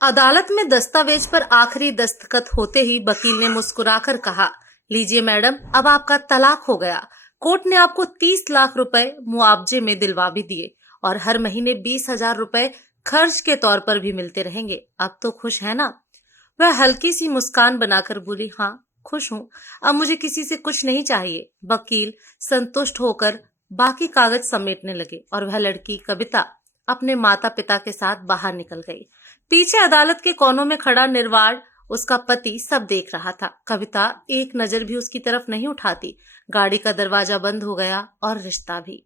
अदालत में दस्तावेज पर आखिरी दस्तखत होते ही वकील ने मुस्कुराकर कहा, लीजिए मैडम, अब आपका तलाक हो गया। कोर्ट ने आपको 30 लाख रुपए मुआवजे में दिलवा भी दिए और हर महीने 20,000 रुपए खर्च के तौर पर भी मिलते रहेंगे। अब तो खुश है ना? वह हल्की सी मुस्कान बनाकर बोली, हाँ खुश हूँ, अब मुझे किसी से कुछ नहीं चाहिए। वकील संतुष्ट होकर बाकी कागज समेटने लगे और वह लड़की कविता अपने माता पिता के साथ बाहर निकल गई। पीछे अदालत के कोनों में खड़ा निर्वाण, उसका पति सब देख रहा था। कविता एक नजर भी उसकी तरफ नहीं उठाती। गाड़ी का दरवाजा बंद हो गया और रिश्ता भी।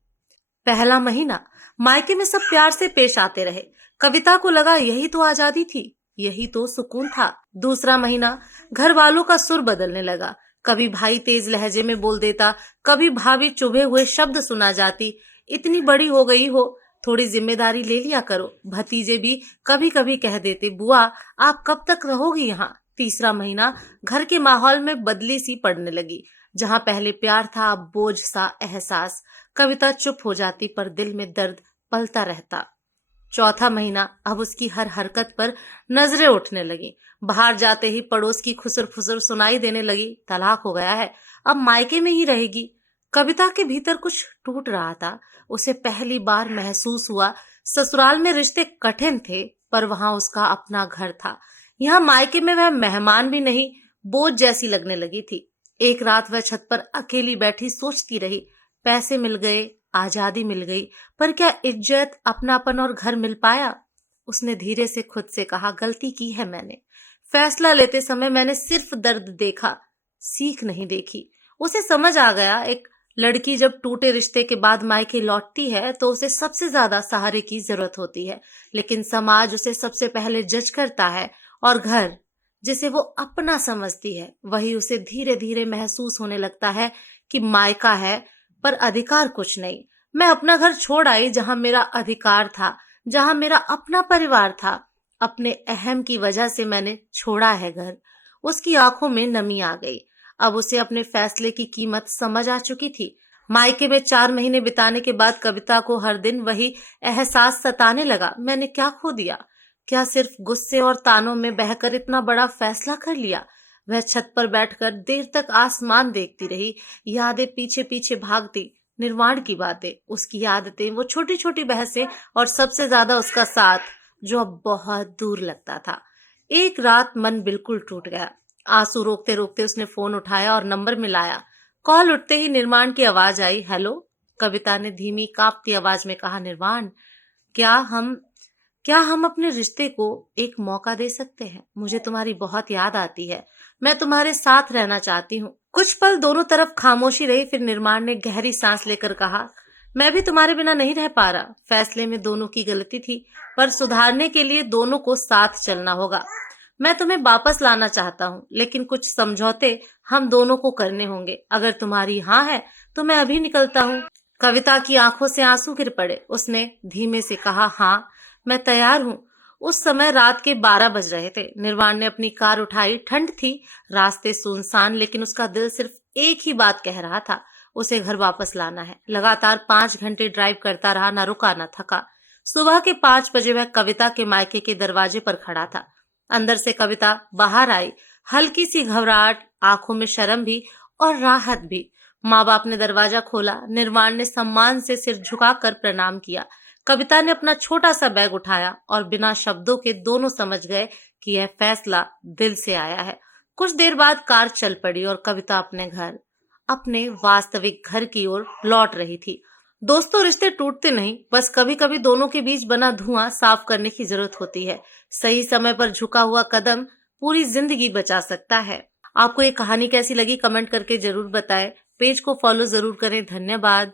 पहला महीना मायके में सब प्यार से पेश आते रहे। कविता को लगा यही तो आजादी थी, यही तो सुकून था। दूसरा महीना घर वालों का सुर बदलने लगा। कभी भाई तेज लहजे में बोल देता, कभी भाभी चुभे हुए शब्द सुना जाती। इतनी बड़ी हो गई हो, थोड़ी जिम्मेदारी ले लिया करो। भतीजे भी कभी कभी कह देते, बुआ आप कब तक रहोगी यहाँ। तीसरा महीना घर के माहौल में बदली सी पड़ने लगी। जहाँ पहले प्यार था, अब बोझ सा एहसास। कविता चुप हो जाती पर दिल में दर्द पलता रहता। चौथा महीना अब उसकी हर हरकत पर नजरें उठने लगी। बाहर जाते ही पड़ोस की खुसर फुसर सुनाई देने लगी, तलाक हो गया है, अब मायके में ही रहेगी। कविता के भीतर कुछ टूट रहा था। उसे पहली बार महसूस हुआ ससुराल में रिश्ते कठिन थे, पर वहां उसका अपना घर था। यहाँ मायके में वह मेहमान भी नहीं, बोझ जैसी लगने लगी थी। एक रात वह छत पर अकेली बैठी सोचती रही, पैसे मिल गए, आजादी मिल गई, पर क्या इज्जत, अपनापन और घर मिल पाया? उसने धीरे से खुद से कहा, गलती की है मैंने। फैसला लेते समय मैंने सिर्फ दर्द देखा, सीख नहीं देखी। उसे समझ आ गया, एक लड़की जब टूटे रिश्ते के बाद मायके लौटती है तो उसे सबसे ज्यादा सहारे की जरूरत होती है, लेकिन समाज उसे सबसे पहले जज करता है। और घर, जिसे वो अपना समझती है, वही उसे धीरे धीरे महसूस होने लगता है कि मायका है पर अधिकार कुछ नहीं। मैं अपना घर छोड़ आई जहां मेरा अधिकार था, जहां मेरा अपना परिवार था। अपने अहम की वजह से मैंने छोड़ा है घर। उसकी आंखों में नमी आ गई। अब उसे अपने फैसले की कीमत समझ आ चुकी थी। मायके में 4 महीने बिताने के बाद कविता को हर दिन वही एहसास सताने लगा, मैंने क्या खो दिया? क्या सिर्फ गुस्से और तानों में बहकर इतना बड़ा फैसला कर लिया? वह छत पर बैठकर देर तक आसमान देखती रही। यादें पीछे पीछे भागती, निर्वाण की बातें, उसकी आदतें, वो छोटी छोटी बहसें और सबसे ज्यादा उसका साथ, जो अब बहुत दूर लगता था। एक रात मन बिल्कुल टूट गया। आंसू रोकते रोकते उसने फोन उठाया और नंबर मिलाया। कॉल उठते ही निर्वाण की आवाज आई, हेलो। कविता ने धीमी कांपती आवाज में कहा, निर्वाण, क्या हम क्या हम अपने रिश्ते को एक मौका दे सकते हैं? मुझे तुम्हारी बहुत याद आती है, मैं तुम्हारे साथ रहना चाहती हूँ। कुछ पल दोनों तरफ खामोशी रही, फिर निर्माण ने गहरी सांस लेकर कहा, मैं भी तुम्हारे बिना नहीं रह पा रहा। फैसले में दोनों की गलती थी, पर सुधारने के लिए दोनों को साथ चलना होगा। मैं तुम्हें वापस लाना चाहता हूँ, लेकिन कुछ समझौते हम दोनों को करने होंगे। अगर तुम्हारी हाँ है तो मैं अभी निकलता हूँ। कविता की आंखों से आंसू गिर पड़े। उसने धीमे से कहा, हाँ मैं तैयार हूँ। उस समय रात के 12 बज रहे थे। निर्वाण ने अपनी कार उठाई। ठंड थी, रास्ते सुनसान, लेकिन उसका दिल सिर्फ एक ही बात कह रहा था, उसे घर वापस लाना है। लगातार 5 घंटे ड्राइव करता रहा, ना रुका ना थका। सुबह के 5 बजे वह कविता के मायके के दरवाजे पर खड़ा था। अंदर से कविता बाहर आई, हल्की सी घबराहट, आंखों में शर्म भी और राहत भी। माँ बाप ने दरवाजा खोला। निर्वाण ने सम्मान से सिर झुकाकर प्रणाम किया। कविता ने अपना छोटा सा बैग उठाया और बिना शब्दों के दोनों समझ गए कि यह फैसला दिल से आया है। कुछ देर बाद कार चल पड़ी और कविता अपने घर, अपने वास्तविक घर की ओर लौट रही थी। दोस्तों, रिश्ते टूटते नहीं, बस कभी कभी दोनों के बीच बना धुआं साफ करने की जरूरत होती है। सही समय पर झुका हुआ कदम पूरी जिंदगी बचा सकता है। आपको ये कहानी कैसी लगी कमेंट करके जरूर बताएं। पेज को फॉलो जरूर करें। धन्यवाद।